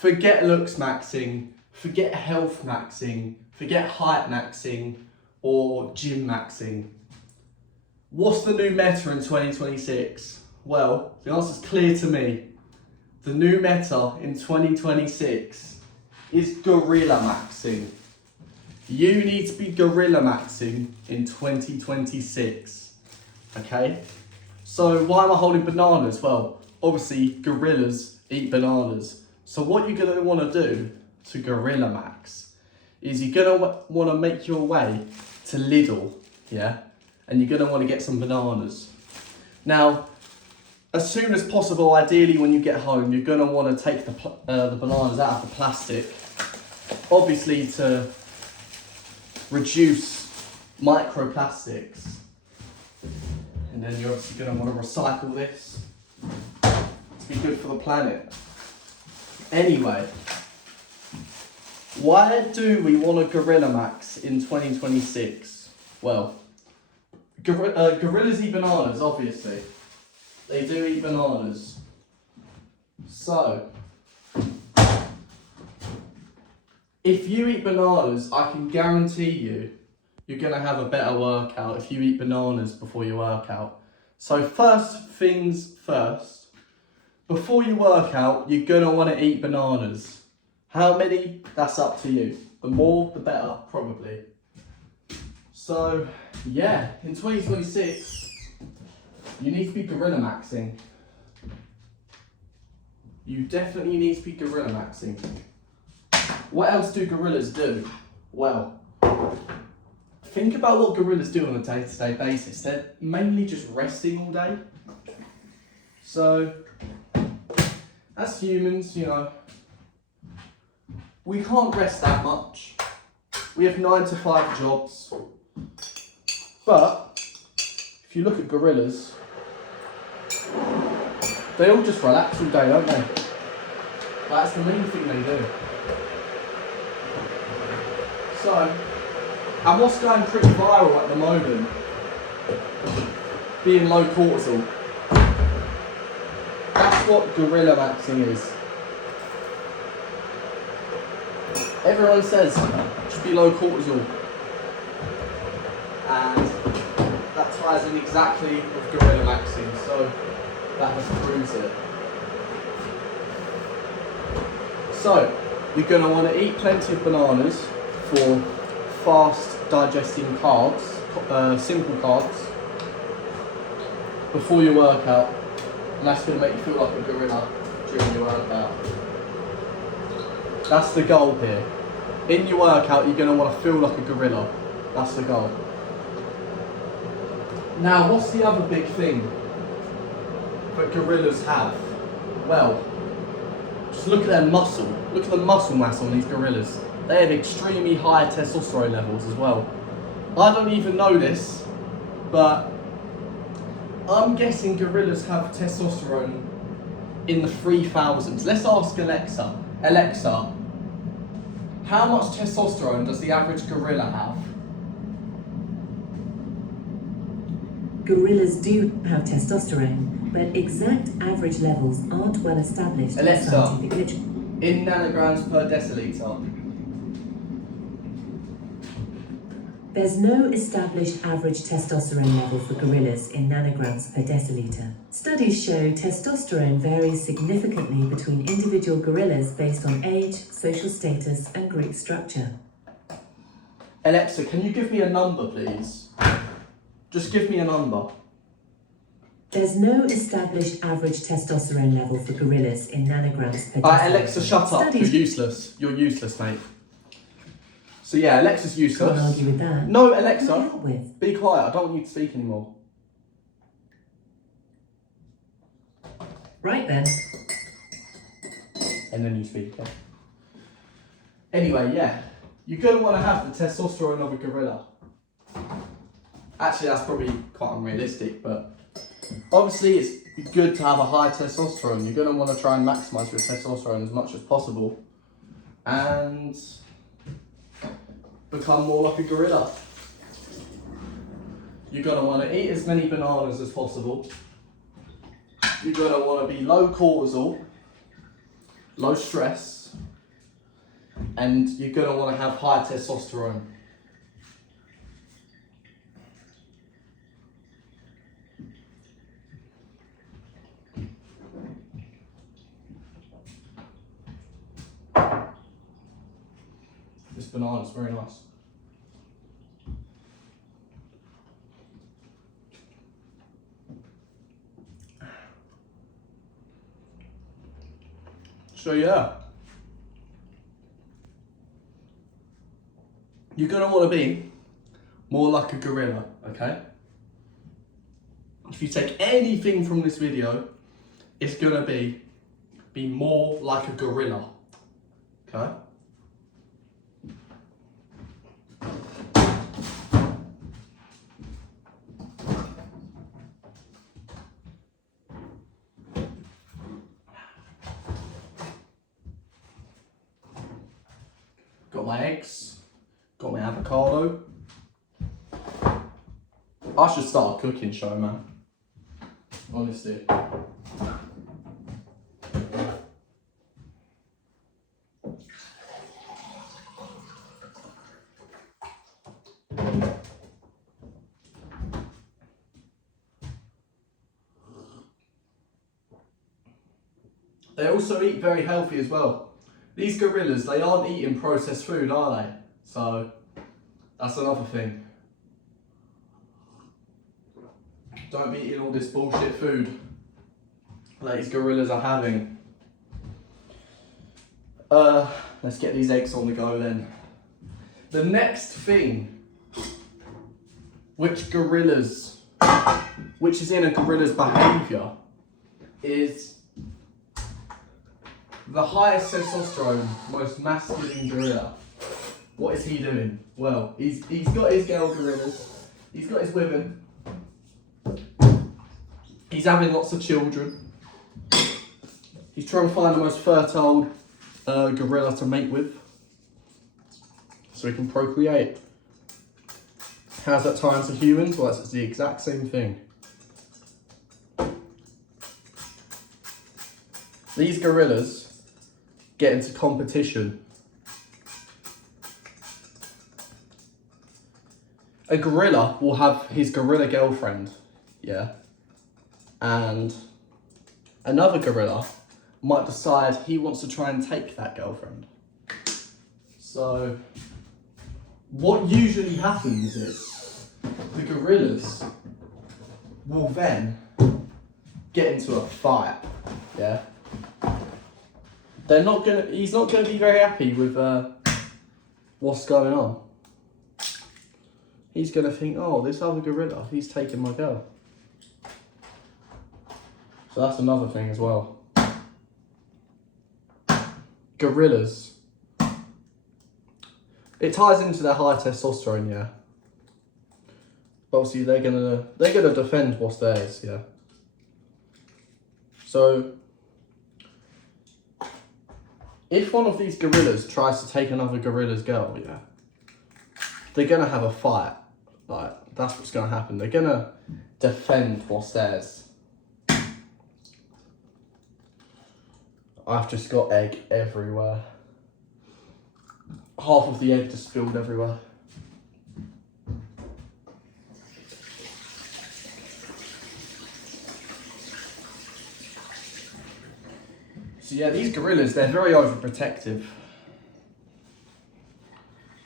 Forget looks maxing, forget health maxing, forget height maxing, or gym maxing. What's the new meta in 2026? Well, the answer's clear to me. The new meta in 2026 is gorilla maxing. You need to be gorilla maxing in 2026, okay? So why am I holding bananas? Well, obviously gorillas eat bananas. So what you're gonna wanna do to gorilla max is you're gonna wanna make your way to Lidl, yeah? And you're gonna wanna get some bananas. Now, as soon as possible, ideally when you get home, you're gonna wanna take the bananas out of the plastic, obviously to reduce microplastics. And then you're obviously going to want to recycle this to be good for the planet. Anyway, why do we want a gorilla max in 2026? Well, gorillas eat bananas, obviously. They do eat bananas. So, if you eat bananas, I can guarantee you're going to have a better workout if you eat bananas before you work out. So first things first, before you work out, you're going to want to eat bananas. How many? That's up to you. The more, the better, probably. So, yeah, in 2026, you need to be gorilla maxing. You definitely need to be gorilla maxing. What else do gorillas do? Well, think about what gorillas do on a day-to-day basis. They're mainly just resting all day. So, as humans, you know, we can't rest that much. We have 9 to 5 jobs. But, if you look at gorillas, they all just relax all day, don't they? That's the main thing they do. So, and what's going pretty viral at the moment, being low cortisol. That's what gorilla maxing is. Everyone says, just be low cortisol. And that ties in exactly with gorilla maxing, so that just proves it. So, you're going to want to eat plenty of bananas for fast digesting carbs, simple carbs, before your workout, and that's going to make you feel like a gorilla during your workout. That's the goal here. In your workout, you're going to want to feel like a gorilla. That's the goal. Now, what's the other big thing that gorillas have? Well, just look at their muscle. Look at the muscle mass on these gorillas. They have extremely high testosterone levels as well. I don't even know this, but I'm guessing gorillas have testosterone in the 3000s. Let's ask Alexa. Alexa, how much testosterone does the average gorilla have? Gorillas do have testosterone, but exact average levels aren't well established in Alexa, scientific literature. in nanograms per deciliter. There's no established average testosterone level for gorillas in nanograms per deciliter. Studies show testosterone varies significantly between individual gorillas based on age, social status, and group structure. Alexa, can you give me a number, please? Just give me a number. There's no established average testosterone level for gorillas in nanograms per deciliter. Alright, Alexa, shut up. Studies- You're useless. You're useless, mate. So yeah, Alexa's useless. Can't argue with that. No, What can I Alexa, help with? be quiet. I don't want you to speak anymore. Right then. And then you speak, okay? Anyway, yeah. You're going to want to have the testosterone of a gorilla. Actually, that's probably quite unrealistic, but obviously it's good to have a high testosterone. You're going to want to try and maximise your testosterone as much as possible and become more like a gorilla. You're going to want to eat as many bananas as possible. You're going to want to be low cortisol. low stress, and you're going to want to have high testosterone. This banana's very nice. So yeah, you're going to want to be more like a gorilla, okay? If you take anything from this video, it's going to be more like a gorilla, okay? Got my eggs, got my avocado. I should start a cooking show, man. Honestly. They also eat very healthy as well. These gorillas, they aren't eating processed food, are they? So, that's another thing. Don't be eating all this bullshit food that these gorillas are having. Let's get these eggs on the go then. The next thing, which is in a gorilla's behaviour, is the highest testosterone, most masculine gorilla. What is he doing? Well, he's got his girl gorillas, he's got his women, he's having lots of children, he's trying to find the most fertile gorilla to mate with, so he can procreate. How's that tie into humans? Well, it's the exact same thing. These gorillas get into competition. A gorilla will have his gorilla girlfriend, yeah, and another gorilla might decide he wants to try and take that girlfriend. So what usually happens is the gorillas will then get into a fight, yeah. He's not gonna be very happy with what's going on. He's gonna think, oh, this other gorilla, he's taking my girl. So that's another thing as well. Gorillas, it ties into their high testosterone, yeah. Obviously, they're gonna defend what's theirs, yeah. So, if one of these gorillas tries to take another gorilla's girl, yeah, they're gonna have a fight. Like, that's what's gonna happen. They're gonna defend what's theirs. I've just got egg everywhere. Half of the egg just spilled everywhere. So yeah, these gorillas, they're very overprotective.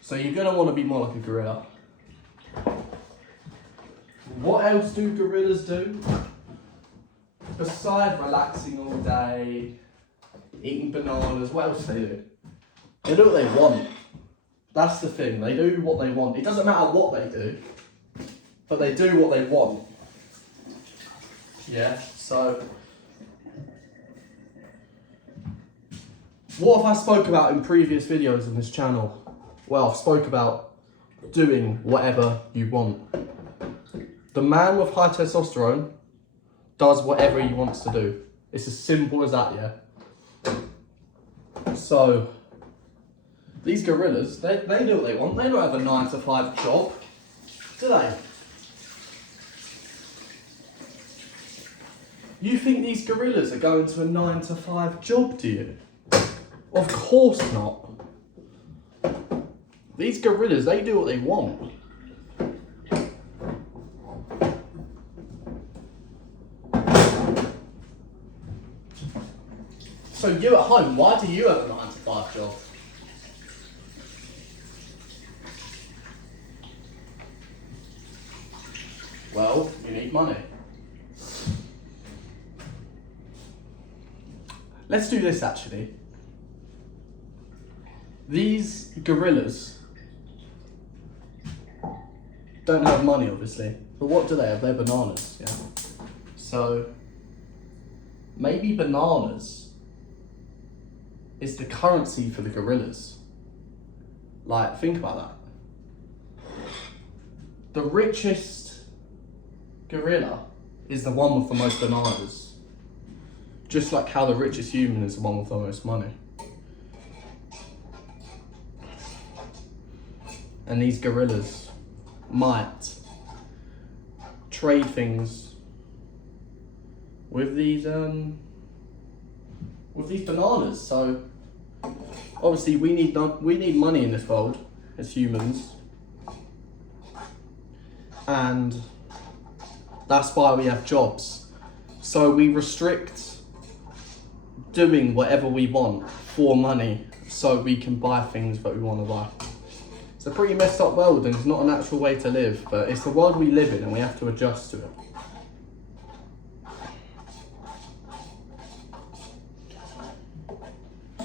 So you're gonna want to be more like a gorilla. What else do gorillas do? Besides relaxing all day, eating bananas, what else do they do? They do what they want. That's the thing, they do what they want. It doesn't matter what they do, but they do what they want. Yeah, so what have I spoke about in previous videos on this channel? Well, I've spoke about doing whatever you want. The man with high testosterone does whatever he wants to do. It's as simple as that, yeah? So, these gorillas, they do what they want. They don't have a 9 to 5 job, do they? You think these gorillas are going to a 9 to 5 job, do you? Of course not. These gorillas, they do what they want. So you at home, why do you have a 9-to-5 job? Well, you need money. Let's do this actually. These gorillas don't have money, obviously. But what do they have? They're bananas, yeah? So, maybe bananas is the currency for the gorillas. Like, think about that. The richest gorilla is the one with the most bananas. Just like how the richest human is the one with the most money. And these gorillas might trade things with these bananas. So obviously we need money in this world as humans, and that's why we have jobs. So we restrict doing whatever we want for money so we can buy things that we want to buy. It's a pretty messed up world and it's not a natural way to live, but it's the world we live in and we have to adjust to it.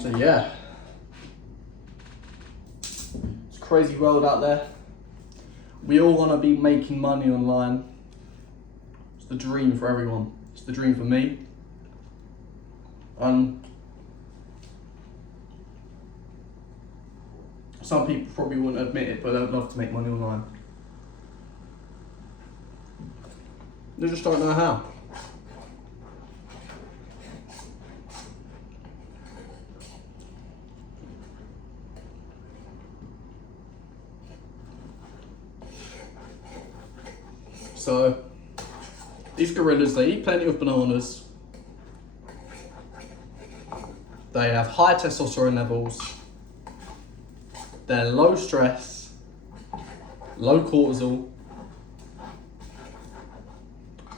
So yeah, it's a crazy world out there. We all want to be making money online. It's the dream for everyone. It's the dream for me. Some people probably wouldn't admit it, but they'd love to make money online. They just don't know how. So, these gorillas, they eat plenty of bananas. They have high testosterone levels. They're low stress, low cortisol,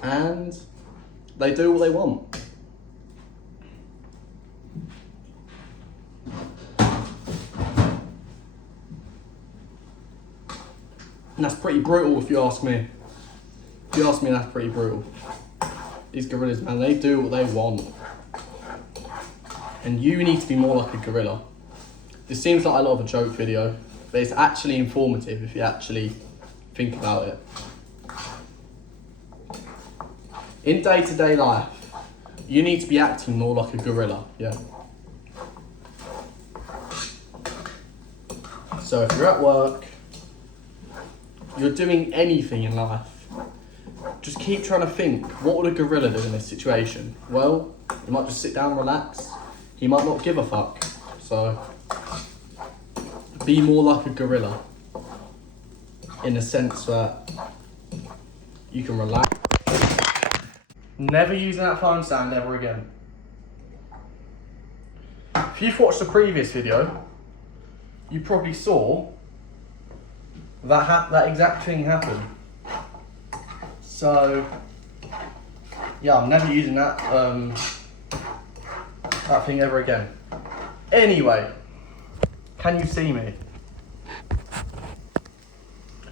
and they do what they want. And that's pretty brutal if you ask me. If you ask me, that's pretty brutal. These gorillas, man, they do what they want. And you need to be more like a gorilla. This seems like a lot of a joke video, but it's actually informative if you actually think about it. In day-to-day life, you need to be acting more like a gorilla, yeah? So if you're at work, you're doing anything in life, just keep trying to think, what would a gorilla do in this situation? Well, he might just sit down and relax. He might not give a fuck. So, be more like a gorilla in the sense that you can relax. Never using that phone stand ever again. If you've watched the previous video, you probably saw that exact thing happen. So, yeah, I'm never using that thing ever again. Anyway, can you see me?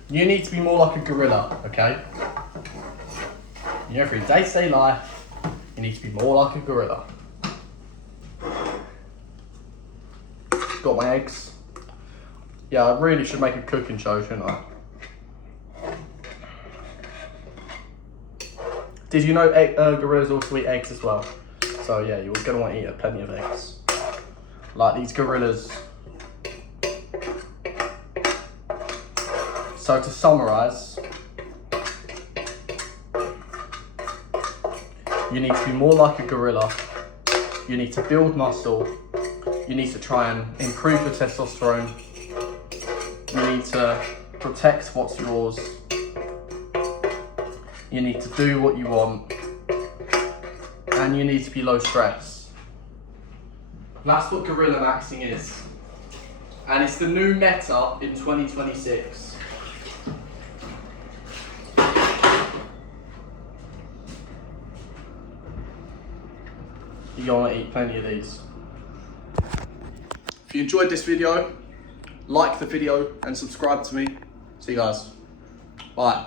You need to be more like a gorilla, okay? In your everyday life, you need to be more like a gorilla. Got my eggs. Yeah, I really should make a cooking show, shouldn't I? Did you know gorillas also eat eggs as well? So yeah, you're going to want to eat plenty of eggs. Like these gorillas. So to summarise, you need to be more like a gorilla. You need to build muscle. You need to try and improve your testosterone. You need to protect what's yours. You need to do what you want. And you need to be low stress. That's what gorilla maxing is. And it's the new meta in 2026. You're gonna eat plenty of these. If you enjoyed this video, like the video and subscribe to me. See you guys. Bye.